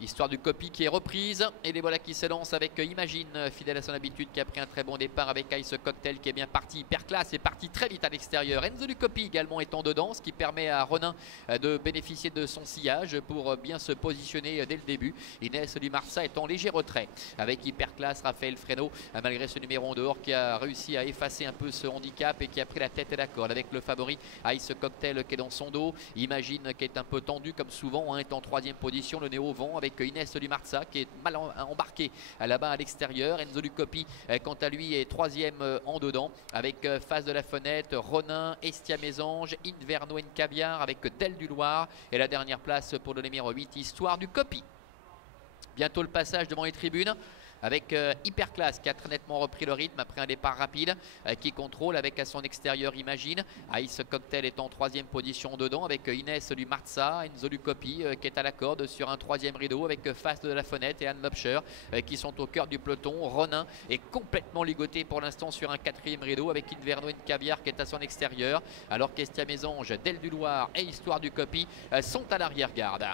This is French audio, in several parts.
Histoire du copie qui est reprise et les voilà qui s'élancent avec Imagine, fidèle à son habitude, qui a pris un très bon départ avec Ice Cocktail qui est bien parti, hyper classe et parti très vite à l'extérieur. Enzo du copie également étant dedans, ce qui permet à Ronin de bénéficier de son sillage pour bien se positionner dès le début. Inès du Marsa est en léger retrait avec hyper classe Raphaël Fresno, malgré ce numéro en dehors, qui a réussi à effacer un peu ce handicap et qui a pris la tête et la corde avec le favori Ice Cocktail qui est dans son dos. Imagine qui est un peu tendu comme souvent, est en troisième position, le nez au vent avec Inès du Marsa qui est mal embarqué là-bas à l'extérieur. Enzo du copie quant à lui est troisième en dedans avec Face de la Fenêtre, Ronin, Estia Mésange, Inverno Caviar avec Del du Loir et la dernière place pour le numéro 8, Histoire du copie. Bientôt le passage devant les tribunes avec Hyperclass qui a très nettement repris le rythme après un départ rapide, qui contrôle avec à son extérieur Imagine. Ice Cocktail est en troisième position dedans avec Inès du Marsa, Enzo du copie qui est à la corde sur un troisième rideau avec Face de la Fenêtre et Anne Lobscher qui sont au cœur du peloton. Ronin est complètement ligoté pour l'instant sur un quatrième rideau avec Inverno Caviar qui est à son extérieur, alors qu'Estia Mésange, Del du Loir et Histoire du copie sont à l'arrière-garde.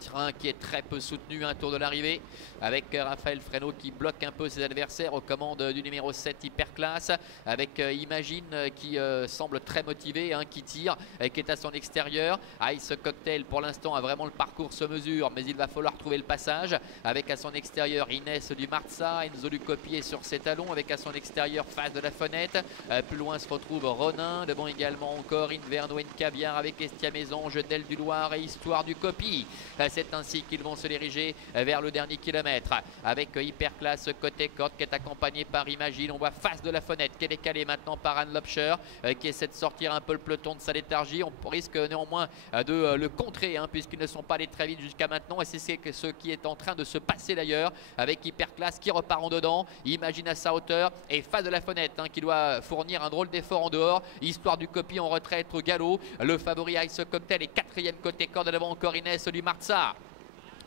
Train qui est très peu soutenu, un tour de l'arrivée avec Raphaël Fresno qui bloque un peu ses adversaires aux commandes du numéro 7 Hyperclass, avec Imagine qui semble très motivé, qui tire, qui est à son extérieur. Ice Cocktail pour l'instant a vraiment le parcours se mesure, mais il va falloir trouver le passage avec à son extérieur Inès du Marsa, Enzo du copie est sur ses talons avec à son extérieur Face de la Fenêtre. Plus loin se retrouve Ronin, devant également encore Inverno Caviar avec Estia Mésange, Del du Loir et Histoire du copie. C'est ainsi qu'ils vont se diriger vers le dernier kilomètre avec Hyperclass côté corde qui est accompagné par Imagine. On voit Face de la Fenêtre qui est décalé maintenant par Anne Lobscher qui essaie de sortir un peu le peloton de sa léthargie. On risque néanmoins de le contrer puisqu'ils ne sont pas allés très vite jusqu'à maintenant, et c'est ce qui est en train de se passer d'ailleurs avec Hyperclass qui repart en dedans, Imagine à sa hauteur et Face de la Fenêtre qui doit fournir un drôle d'effort en dehors. Histoire du copie en retraite au galop. Le favori Ice Cocktail est quatrième côté corde, devant encore Inès du Marsa.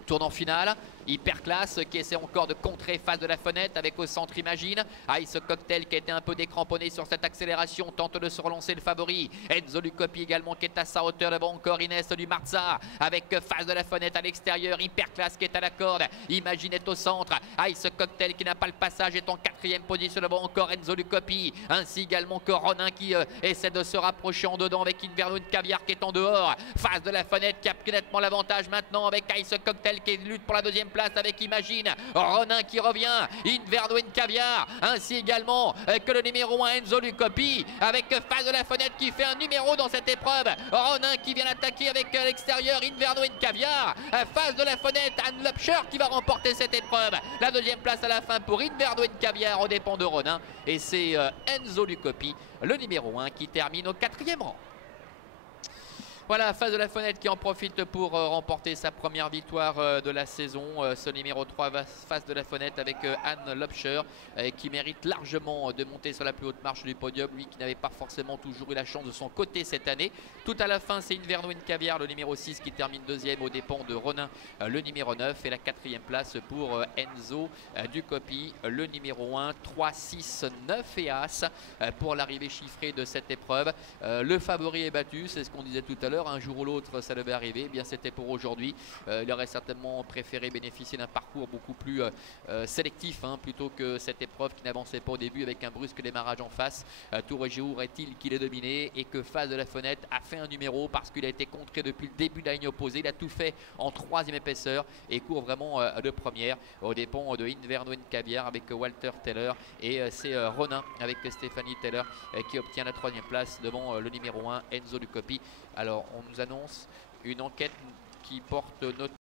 Tournant final, Hyperclass qui essaie encore de contrer Face de la Fenêtre avec au centre Imagine. Ice Cocktail qui a été un peu décramponné sur cette accélération, tente de se relancer le favori. Enzo du copie également qui est à sa hauteur, devant encore Inès du Marsa avec Face de la Fenêtre à l'extérieur. Hyperclass qui est à la corde, Imagine est au centre. Ice Cocktail qui n'a pas le passage est en quatrième position, devant encore Enzo du copie, ainsi également que Ronin qui essaie de se rapprocher en dedans avec Inverno Caviar qui est en dehors. Face de la Fenêtre qui a pris nettement l'avantage maintenant avec Ice Cocktail qui lutte pour la deuxième place avec Imagine. Ronin qui revient, Inverno Caviar, ainsi également que le numéro 1 Enzo du copie avec Face de la Fenêtre qui fait un numéro dans cette épreuve. Ronin qui vient l'attaquer avec l'extérieur, Inverno Caviar. Face de la Fenêtre, Anne Lobscher qui va remporter cette épreuve. La deuxième place à la fin pour Inverno Caviar aux dépens de Ronin, et c'est Enzo du copie, le numéro 1, qui termine au quatrième rang. Voilà, Face de la Fenêtre qui en profite pour remporter sa première victoire de la saison. Ce numéro 3, Face de la Fenêtre avec Anne Lobscher qui mérite largement de monter sur la plus haute marche du podium. Lui qui n'avait pas forcément toujours eu la chance de son côté cette année. Tout à la fin, c'est Inverno Caviar, le numéro 6, qui termine deuxième aux dépens de Ronin, le numéro 9. Et la quatrième place pour Enzo du copie, le numéro 1. 3, 6, 9 et As pour l'arrivée chiffrée de cette épreuve. Le favori est battu, c'est ce qu'on disait tout à l'heure. Un jour ou l'autre ça devait arriver, eh bien c'était pour aujourd'hui. Il aurait certainement préféré bénéficier d'un parcours beaucoup plus sélectif plutôt que cette épreuve qui n'avançait pas au début avec un brusque démarrage en face. Tour et jour est-il qu'il est dominé et que Face de la Fenêtre a fait un numéro parce qu'il a été contré depuis le début de la ligne opposée. Il a tout fait en troisième épaisseur et court vraiment de première aux dépens de Inverno Caviar avec Walter Teller, et c'est Ronin avec Stéphanie Teller qui obtient la troisième place devant le numéro 1 Enzo du copie. Alors on nous annonce une enquête qui porte notamment